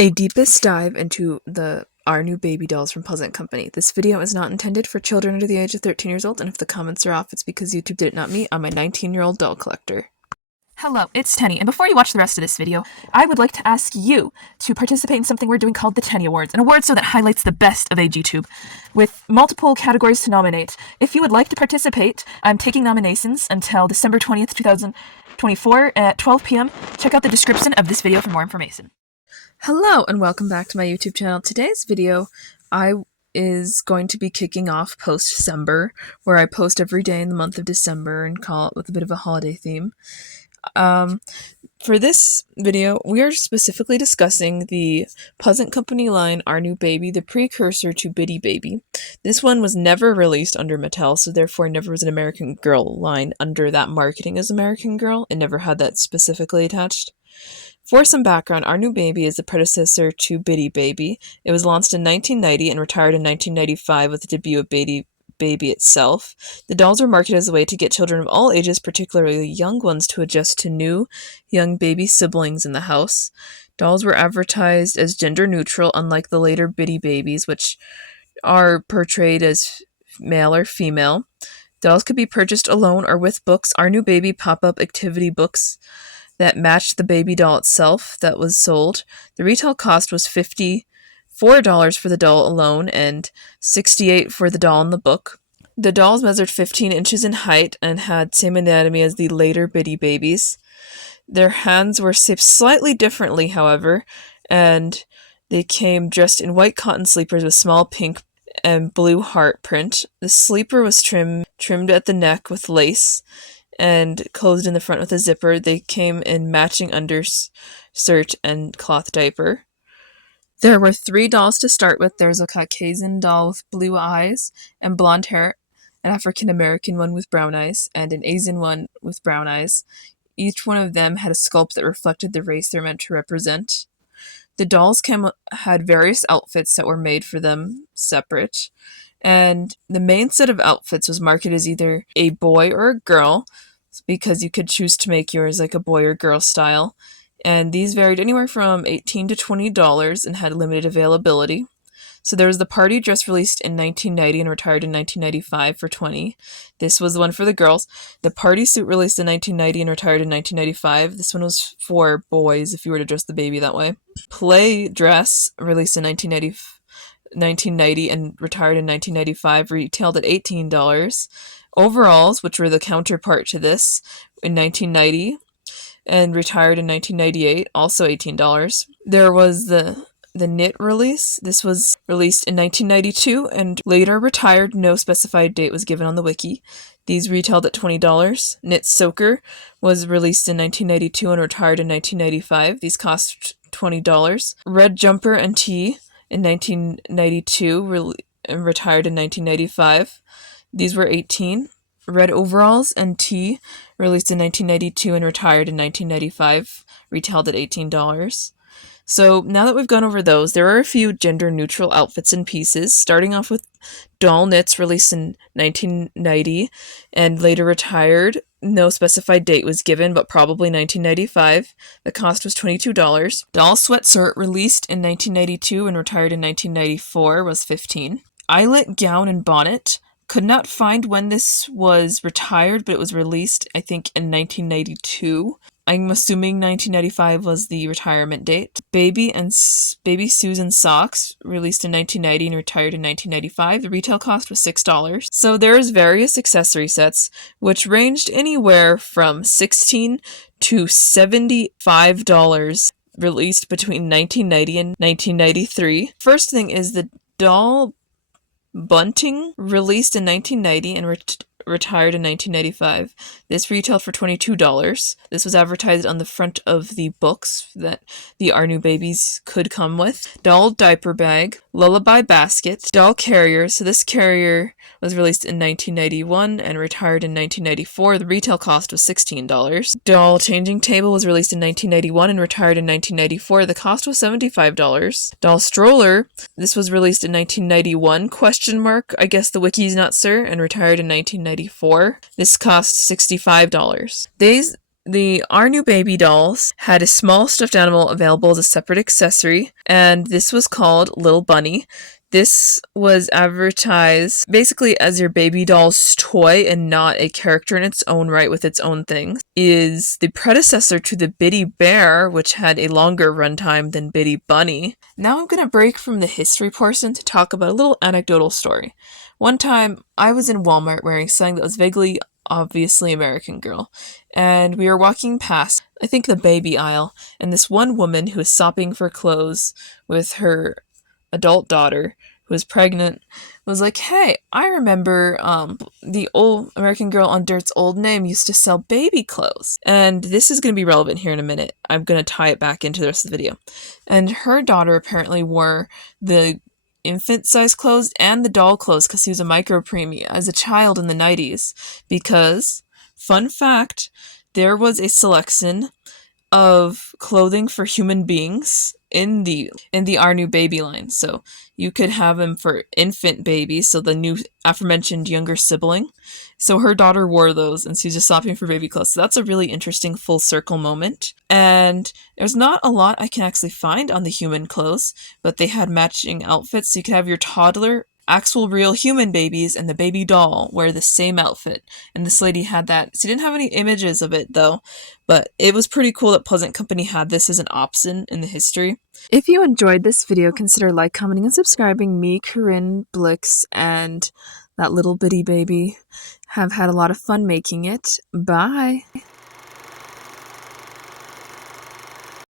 A deepest dive into our new baby dolls from Pleasant Company. This video is not intended for children under the age of 13 years old, and if the comments are off, it's because YouTube did not me. I'm a 19-year-old doll collector. Hello, it's Tenny, and before you watch the rest of this video, I would like to ask you to participate in something we're doing called the Tenny Awards, an award show that highlights the best of AGTube, with multiple categories to nominate. If you would like to participate, I'm taking nominations until December 20th, 2024 at 12 p.m. Check out the description of this video for more information. Hello, and welcome back to my YouTube channel. Today's video is going to be kicking off post-December, where I post every day in the month of December and call it with a bit of a holiday theme. For this video, we are specifically discussing the Pleasant Company line, Our New Baby, the precursor to Bitty Baby. This one was never released under Mattel, so therefore never was an American Girl line under that marketing as American Girl. It never had that specifically attached. For some background, Our New Baby is the predecessor to Bitty Baby. It was launched in 1990 and retired in 1995 with the debut of Bitty Baby itself. The dolls were marketed as a way to get children of all ages, particularly young ones, to adjust to new, young baby siblings in the house. Dolls were advertised as gender neutral, unlike the later Bitty Babies, which are portrayed as male or female. Dolls could be purchased alone or with books. Our New Baby pop-up activity books that matched the baby doll itself that was sold. The retail cost was $54 for the doll alone and $68 for the doll in the book. The dolls measured 15 inches in height and had same anatomy as the later Bitty Babies. Their hands were shaped slightly differently, however, and they came dressed in white cotton sleepers with small pink and blue heart print. The sleeper was trimmed at the neck with lace and closed in the front with a zipper. They came in matching undershirt and cloth diaper. There were 3 dolls to start with. There was a Caucasian doll with blue eyes and blonde hair, an African American one with brown eyes, and an Asian one with brown eyes. Each one of them had a sculpt that reflected the race they're meant to represent. The dolls had various outfits that were made for them separate, and the main set of outfits was marketed as either a boy or a girl, because you could choose to make yours like a boy or girl style. And these varied anywhere from $18 to $20 and had limited availability. So there was the party dress released in 1990 and retired in 1995 for $20. This was the one for the girls. The party suit released in 1990 and retired in 1995. This one was for boys if you were to dress the baby that way. Play dress released in 1990 and retired in 1995, retailed at $18. Overalls, which were the counterpart to this, in 1990 and retired in 1998, also $18. There was the knit release. This was released in 1992 and later retired. No specified date was given on the wiki. These retailed at $20. Knit Soaker was released in 1992 and retired in 1995. These cost $20. Red Jumper and Tee in 1992 and retired in 1995. These were $18. Red Overalls and Tee, released in 1992 and retired in 1995, retailed at $18. So now that we've gone over those, there are a few gender-neutral outfits and pieces, starting off with Doll Knits, released in 1990 and later retired. No specified date was given, but probably 1995. The cost was $22. Doll Sweatshirt, released in 1992 and retired in 1994, was $15. Eyelet Gown and Bonnet. Could not find when this was retired, but it was released, I think, in 1992. I'm assuming 1995 was the retirement date. Baby Susan Socks, released in 1990 and retired in 1995. The retail cost was $6. So there's various accessory sets, which ranged anywhere from $16 to $75, released between 1990 and 1993. First thing is the doll Bunting, released in 1990 and retired in 1995. This retailed for $22. This was advertised on the front of the books that the Our New Babies could come with. Doll Diaper Bag, Lullaby Basket, Doll Carrier. So this carrier was released in 1991 and retired in 1994. The retail cost was $16. Doll Changing Table was released in 1991 and retired in 1994. The cost was $75. Doll Stroller, this was released in 1991, I guess the wiki's not sir, and retired in 1994. This cost $65. The Our New Baby dolls had a small stuffed animal available as a separate accessory, and this was called Little Bunny. This was advertised basically as your baby doll's toy and not a character in its own right with its own things. Is the predecessor to the Biddy Bear, which had a longer runtime than Biddy Bunny. Now I'm going to break from the history portion to talk about a little anecdotal story. One time, I was in Walmart wearing something that was vaguely obviously American Girl, and we were walking past, I think, the baby aisle, and this one woman who was shopping for clothes with her adult daughter who was pregnant was like, "Hey, I remember the old American Girl on Dirt's old name used to sell baby clothes." And this is going to be relevant here in a minute. I'm going to tie it back into the rest of the video. And her daughter apparently wore the infant size clothes and the doll clothes because he was a micro preemie as a child in the 90s. Because, fun fact, there was a selection of clothing for human beings in the Our New Baby line. So you could have them for infant babies, so the new aforementioned younger sibling. So her daughter wore those and she was just shopping for baby clothes. So that's a really interesting full circle moment. And there's not a lot I can actually find on the human clothes, but they had matching outfits. So you could have your toddler, actual real human babies, and the baby doll wear the same outfit. And this lady had that. She didn't have any images of it though, but it was pretty cool that Pleasant Company had this as an option in the history. If you enjoyed this video, consider like, commenting, and subscribing. Me, Corinne, Blix, and that little bitty baby have had a lot of fun making it. Bye!